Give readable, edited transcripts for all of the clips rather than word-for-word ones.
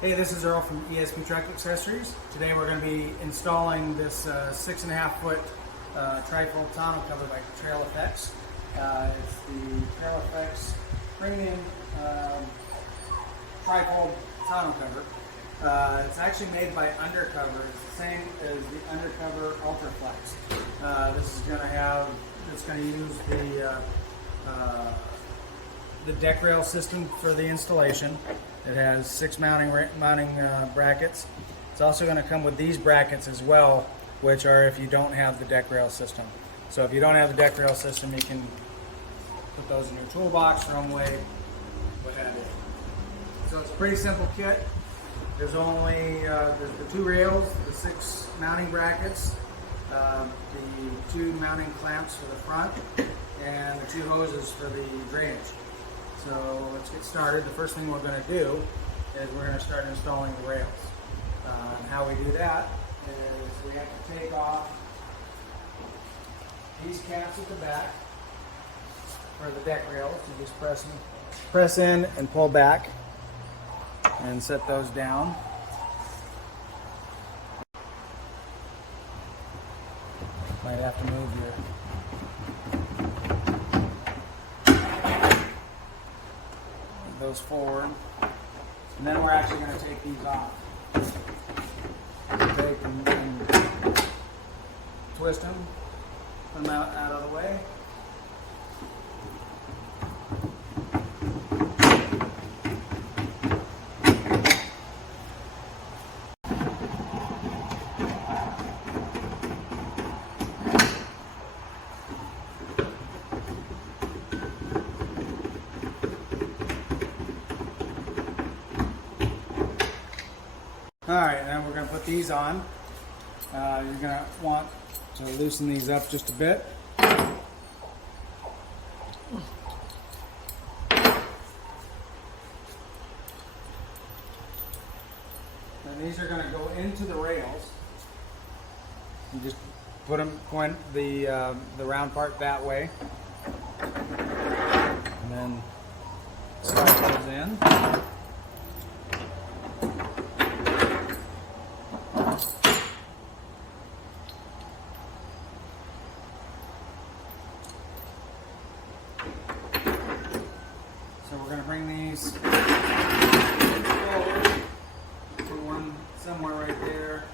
Hey, this is Earl from ESP Truck Accessories. Today we're going to be installing this 6.5 foot trifold tonneau cover by TrailFX. It's the TrailFX Premium trifold tonneau cover. It's actually made by Undercover. It's the same as the Undercover ARMORFLEX. This is going to have, it's going to use the deck rail system for the installation. It has 6 mounting brackets. It's also going to come with these brackets as well, which are if you don't have the deck rail system. So if you don't have the deck rail system, you can put those in your toolbox, throw them away, what have you. So it's a pretty simple kit. There's only there's the 2 rails, the 6 mounting brackets, the 2 mounting clamps for the front, and the 2 hoses for the drainage. So let's get started. The first thing we're going to do is we're going to start installing the rails. And how we do that is we have to take off these caps at the back for the deck rails. You just press in and pull back and set those down. Might have to move your those forward, and then we're actually going to take these off. Take them and twist them, put them out of the way. Alright, now we're going to put these on. You're going to want to loosen these up just a bit. And these are going to go into the rails. You just point the round part that way. And then slide those in. So we're going to bring these forward, put one somewhere right there,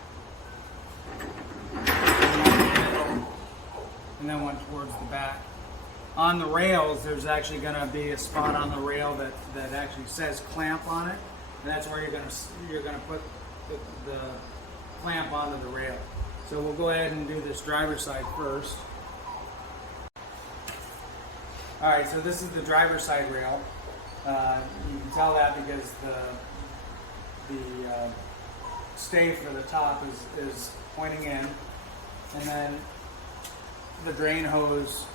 and then one towards the back. On the rails, there's actually going to be a spot on the rail that actually says clamp on it, and that's where you're going to put the clamp onto the rail. So we'll go ahead and do this driver's side first. All right, so this is the driver's side rail. You can tell that because the stay for the top is pointing in, and then the drain hose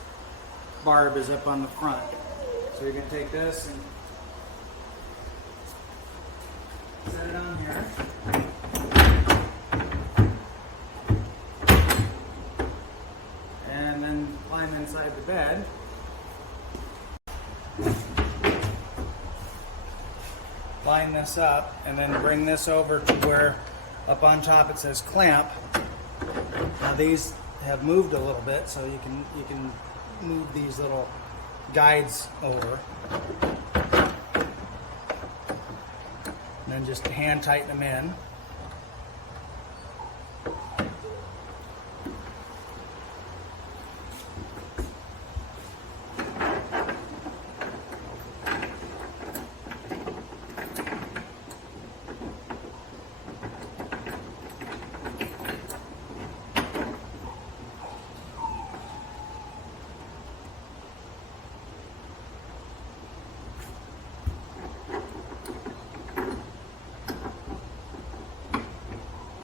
barb is up on the front. So you're going to take this and set it on here. And then climb inside the bed. Line this up and then bring this over to where up on top it says clamp. Now these have moved a little bit, so you can move these little guides over. And then just hand tighten them in.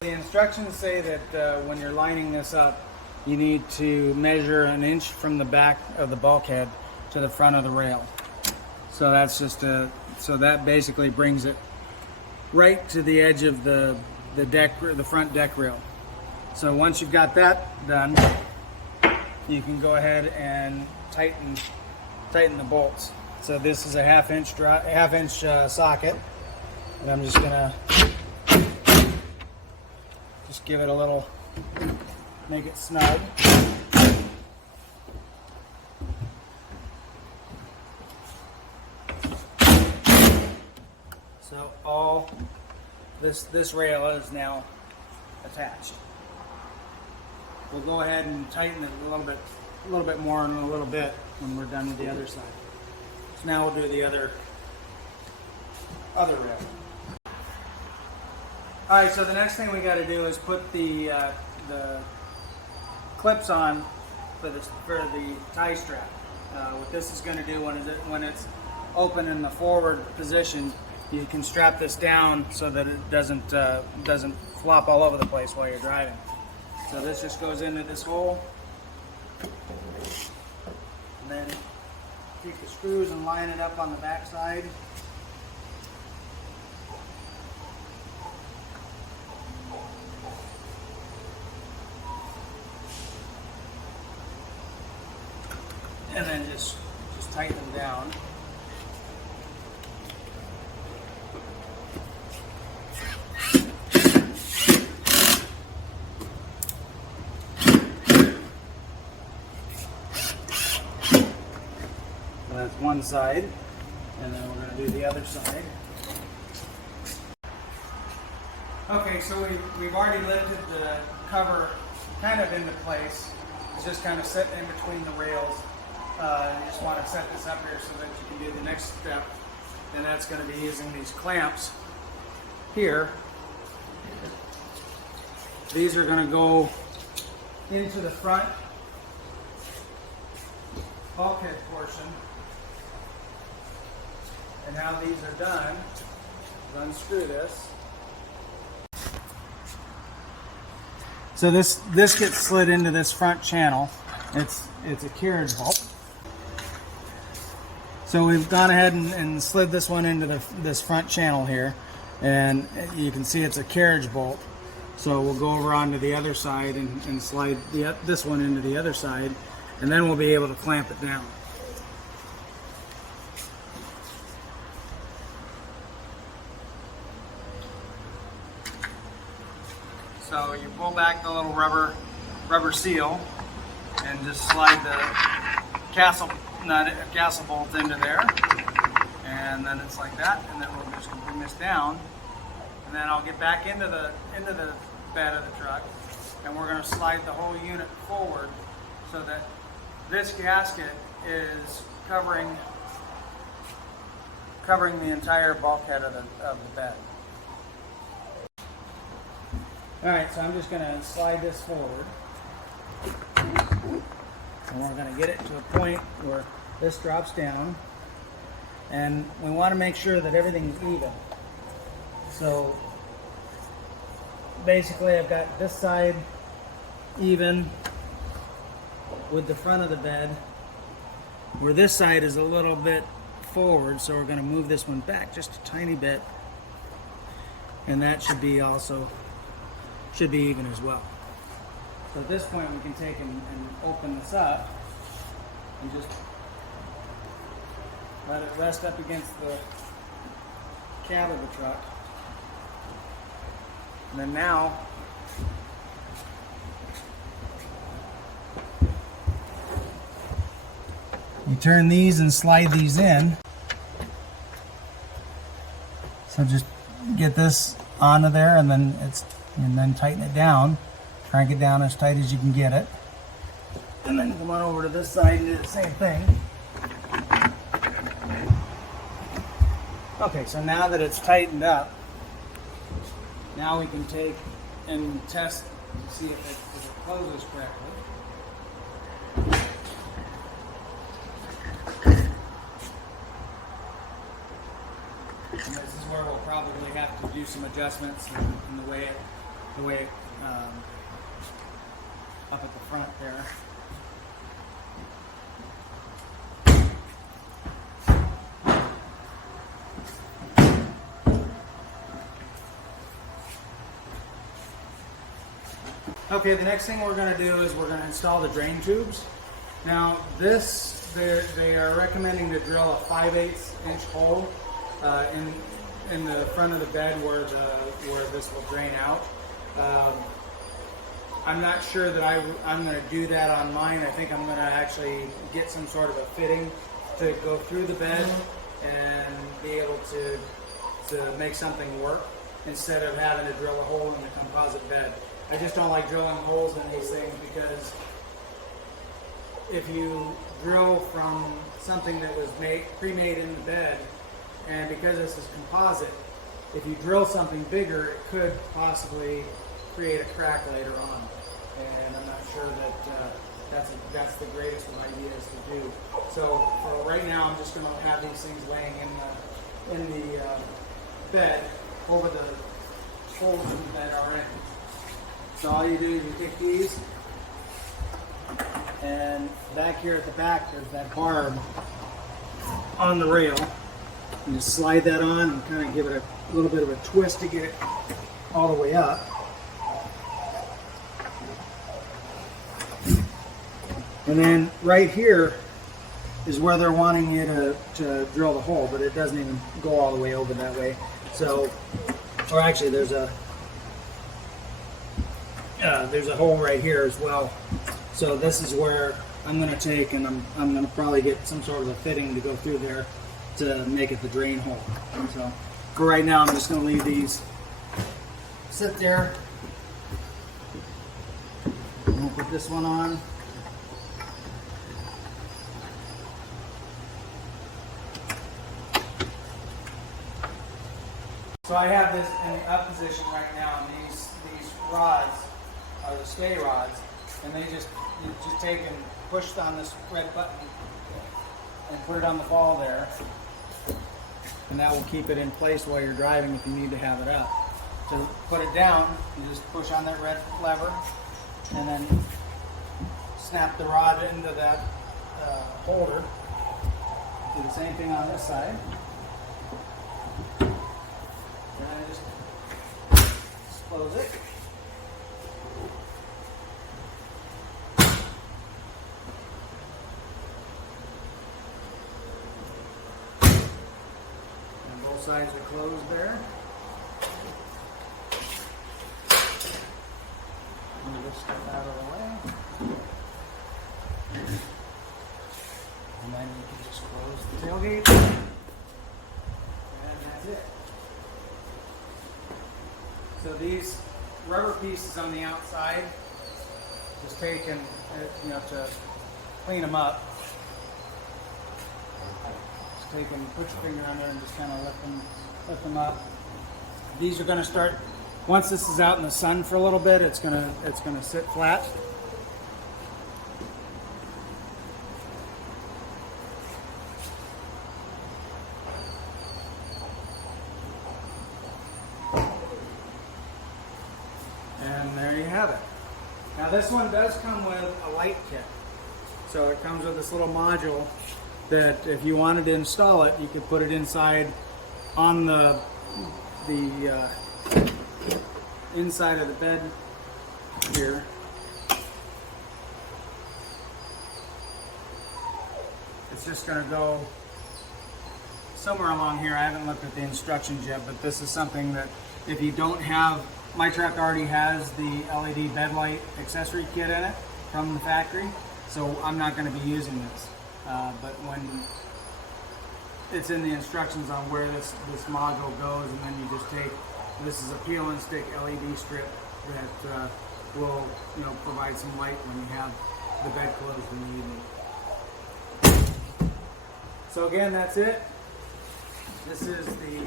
The instructions say that when you're lining this up, you need to measure 1 inch from the back of the bulkhead to the front of the rail. So that's just so that basically brings it right to the edge of the front deck rail. So once you've got that done, you can go ahead and tighten the bolts. So this is a half inch socket, And I'm just gonna give it a little, make it snug. So all this rail is now attached. We'll go ahead and tighten it a little bit more in a little bit when we're done with the other side. So now we'll do the other rail. All right, so the next thing we got to do is put the clips on for the tie strap. What this is going to do when it's open in the forward position, you can strap this down so that it doesn't flop all over the place while you're driving. So this just goes into this hole, and then take the screws and line it up on the back side. And then just tighten them down. So that's one side, and then we're going to do the other side. Okay, so we've already lifted the cover kind of into place. It's just kind of sitting in between the rails. You just want to set this up here so that you can do the next step, and that's going to be using these clamps here. These are going to go into the front bulkhead portion, and now these are done. We'll unscrew this. So this gets slid into this front channel. It's a carriage bolt. So we've gone ahead and slid this one into this front channel here, and you can see it's a carriage bolt. So we'll go over onto the other side and slide this one into the other side, and then we'll be able to clamp it down. So you pull back the little rubber seal and just slide the castle bolt into there, and then it's like that, and then we'll just bring this down, and then I'll get back into the bed of the truck, and we're going to slide the whole unit forward so that this gasket is covering the entire bulkhead of the bed. All right, so I'm just going to slide this forward, and we're going to get it to a point where this drops down, and we want to make sure that everything's even. So basically I've got this side even with the front of the bed, where this side is a little bit forward, so we're going to move this one back just a tiny bit, and that should be even as well. So at this point we can take and open this up and just let it rest up against the cab of the truck. And then now you turn these and slide these in. So just get this onto there, and then tighten it down. Crank it down as tight as you can get it. And then come on over to this side and do the same thing. Okay, so now that it's tightened up, now we can take and test to see if it closes correctly. And this is where we'll probably have to do some adjustments in the way it up at the front there. Okay, the next thing we're going to do is we're going to install the drain tubes. Now they are recommending to drill a 5/8 inch hole in the front of the bed where this will drain out. I'm not sure that I'm going to do that on mine. I think I'm going to actually get some sort of a fitting to go through the bed and be able to make something work instead of having to drill a hole in the composite bed. I just don't like drilling holes in these things because if you drill from something that was pre-made in the bed, and because this is composite, if you drill something bigger, it could possibly create a crack later on. And I'm not sure that that's the greatest of ideas to do. So for right now, I'm just going to have these things laying in the bed over the holes in the bed already. So all you do is you take these, and back here at the back, there's that barb on the rail. You just slide that on and kind of give it a little bit of a twist to get it all the way up. And then right here is where they're wanting you to drill the hole, but it doesn't even go all the way over that way. So, or actually there's a hole right here as well. So this is where I'm going to take, and I'm going to probably get some sort of a fitting to go through there to make it the drain hole. So for right now, I'm just going to leave these sit there. We'll put this one on. So I have this in the up position right now, and these rods are the stay rods, and you just take and push on this red button and put it on the ball there, and that will keep it in place while you're driving if you need to have it up. To put it down, you just push on that red lever and then snap the rod into that holder. Do the same thing on this side. And then just close it. And both sides are closed there. Move this stuff out of the way. And then you can just close the tailgate. And that's it. So these rubber pieces on the outside, just take and, to clean them up. Just take and put your finger on there and just kind of lift them up. These are going to start, once this is out in the sun for a little bit, it's going to sit flat. And there you have it. Now this one does come with a light kit. So it comes with this little module that if you wanted to install it, you could put it inside on the inside of the bed here. It's just going to go somewhere along here. I haven't looked at the instructions yet, but this is something that if you don't have, my truck already has the LED bed light accessory kit in it from the factory, so I'm not going to be using this. But when it's in the instructions on where this module goes, and then you just take, this is a peel and stick LED strip that will provide some light when you have the bed closed in the evening. So again, that's it. This is the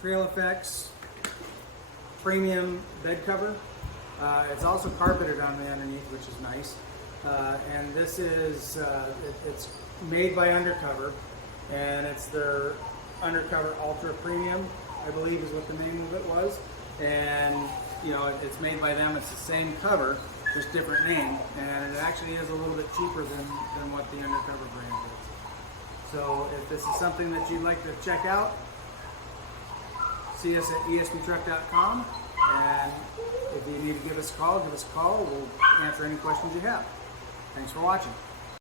TrailFX Premium bed cover. It's also carpeted on the underneath, which is nice. And this is it's made by Undercover, and it's their Undercover Ultra Premium, I believe is what the name of it was. And it's made by them. It's the same cover, just different name, and it actually is a little bit cheaper than what the Undercover brand is. So if this is something that you'd like to check out, see us at esptruck.com, and if you need to give us a call, We'll answer any questions you have. Thanks for watching.